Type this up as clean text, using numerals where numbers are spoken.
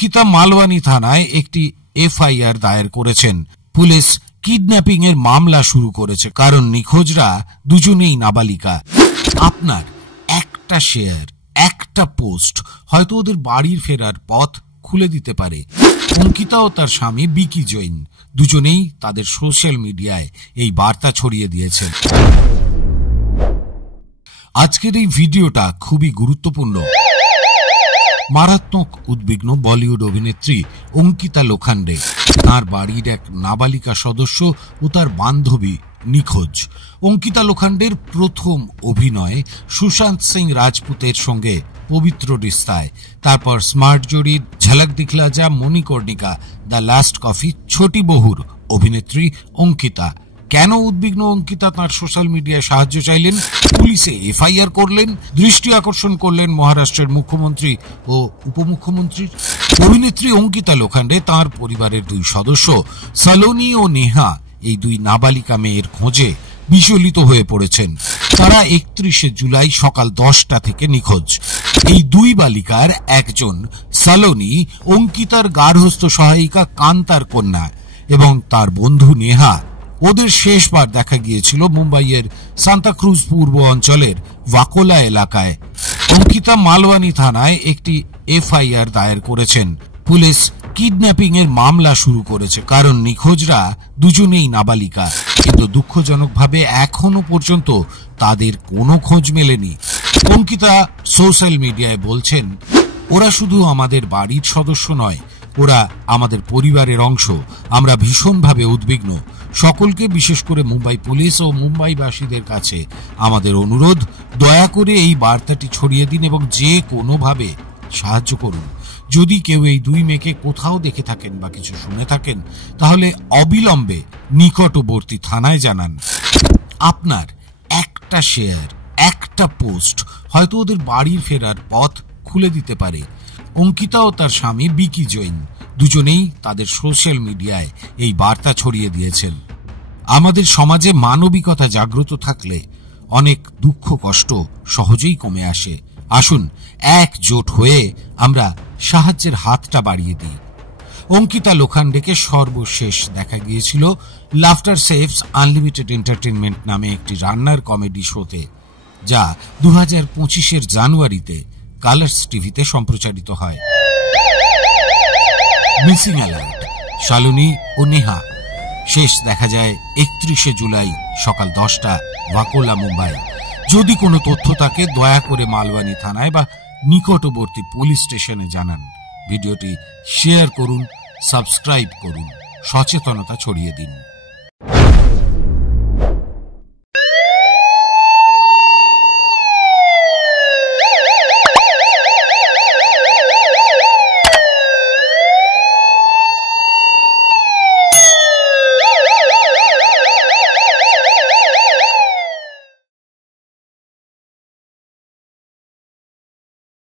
অঙ্কিতা মালওয়ানি থানায় একটি এফআইআর দায়ের করেছেন। পুলিশ কিডন্যাপিং এর মামলা শুরু করেছে, কারণ নিখোঁজরা দুজনেই নাবালিকা। আপনার একটা শেয়ার, একটা পোস্ট হয়তো ওদের বাড়ির ফেরার পথ খুলে দিতে পারে। অঙ্কিতা ও তার স্বামী বিকি জৈন দুজনেই তাদের সোশ্যাল মিডিয়ায় এই বার্তা ছড়িয়ে দিয়েছে। আজকের এই ভিডিওটা খুবই গুরুত্বপূর্ণ। মারাত্মক উদ্বিগ্ন বলিউড অভিনেত্রী অঙ্কিতা লোখান্ডে। তার বাড়ির এক নাবালিকা সদস্য ও তার বান্ধবী নিখোঁজ। অঙ্কিতা লোখান্ডের প্রথম অভিনয় সুশান্ত সিং রাজপুতের সঙ্গে পবিত্র রিস্তায়, তারপর স্মার্ট জোড়ি, ঝলক দিখলা যা, মণিকর্ণিকা, দ্য লাস্ট কফি, ছোটি বহুর অভিনেত্রী অঙ্কিতা। কেন উদ্বিগ্ন অঙ্কিতা তাঁর সোশ্যাল মিডিয়ায় সাহায্য চাইলেন, পুলিশে এফআইআর করলেন, দৃষ্টি আকর্ষণ করলেন মহারাষ্ট্রের মুখ্যমন্ত্রী ও উপমুখ্যমন্ত্রীর। অভিনেত্রী অঙ্কিতা লোখান্ডে তাঁর পরিবারের দুই সদস্য সালোনি ও নেহা, এই দুই নাবালিকা মেয়ের খোঁজে বিচলিত হয়ে পড়েছেন। তারা 31শে জুলাই সকাল 10টা থেকে নিখোঁজ। এই দুই বালিকার একজন সালোনি অঙ্কিতার গার্হস্থ্য সহায়িকা কান্তার কন্যা এবং তার বন্ধু নেহা। ওদের শেষবার দেখা গিয়েছিল মুম্বাইয়ের সান্তাক্রুজ পূর্ব অঞ্চলের ওয়াকোলা এলাকায়। অঙ্কিতা মালওয়ানি থানায় একটি এফআইআর দায়ের করেছেন। পুলিশ কিডন্যাপিং এর মামলা শুরু করেছে, কারণ নিখোঁজরা দুজনেই নাবালিকা। কিন্তু দুঃখজনকভাবে এখনো পর্যন্ত তাদের কোনো খোঁজ মেলেনি। অঙ্কিতা সোশ্যাল মিডিয়ায় বলছেন, ওরা শুধু আমাদের বাড়ির সদস্য নয়, ওরা আমাদের পরিবারের অংশ। আমরা ভীষণভাবে উদ্বিগ্ন। সকলকে, বিশেষ করে মুম্বাই পুলিশ ও মুম্বাইবাসীদের কাছে আমাদের অনুরোধ, দয়া করে এই বার্তাটি ছড়িয়ে দিন এবং যে কোনোভাবে সাহায্য করুন। যদি কেউ এই দুই মেয়েকে কোথাও দেখে থাকেন বা কিছু শুনে থাকেন, তাহলে অবিলম্বে নিকটবর্তী থানায় জানান। আপনার একটা শেয়ার, একটা পোস্ট হয়তো ওদের বাড়ির ফেরার পথ খুলে দিতে পারে। অঙ্কিতা ও তার স্বামী বিকি জৈন দুজনেই তাদের সোশ্যাল মিডিয়ায় এই বার্তা ছড়িয়ে দিয়েছেন। আমাদের সমাজে মানবিকতা জাগ্রত থাকলে অনেক দুঃখ কষ্ট সহজেই কমে আসে। আসুন একজোট হয়ে আমরা সাহায্যের হাতটা বাড়িয়ে দিই। অঙ্কিতা লোখান্ডেকে সর্বশেষ দেখা গিয়েছিল লাফটার সেভস আনলিমিটেড এন্টারটেনমেন্ট নামে একটি রান্নার কমেডি শোতে, যা 2025-এর জানুয়ারিতে কালার্স টিভিতে সম্প্রচারিত হয়। মিসিং অ্যালার্ট, শালনী ও নেহা। শেষ দেখা যায় 31শে জুলাই সকাল 10টা, ওয়াকোলা, মুম্বাই। যদি কোনো তথ্য থাকে দয়া করে মালওয়ানি থানায় বা নিকটবর্তী পুলিশ স্টেশনে জানান। ভিডিওটি শেয়ার করুন, সাবস্ক্রাইব করুন, সচেতনতা ছড়িয়ে দিন।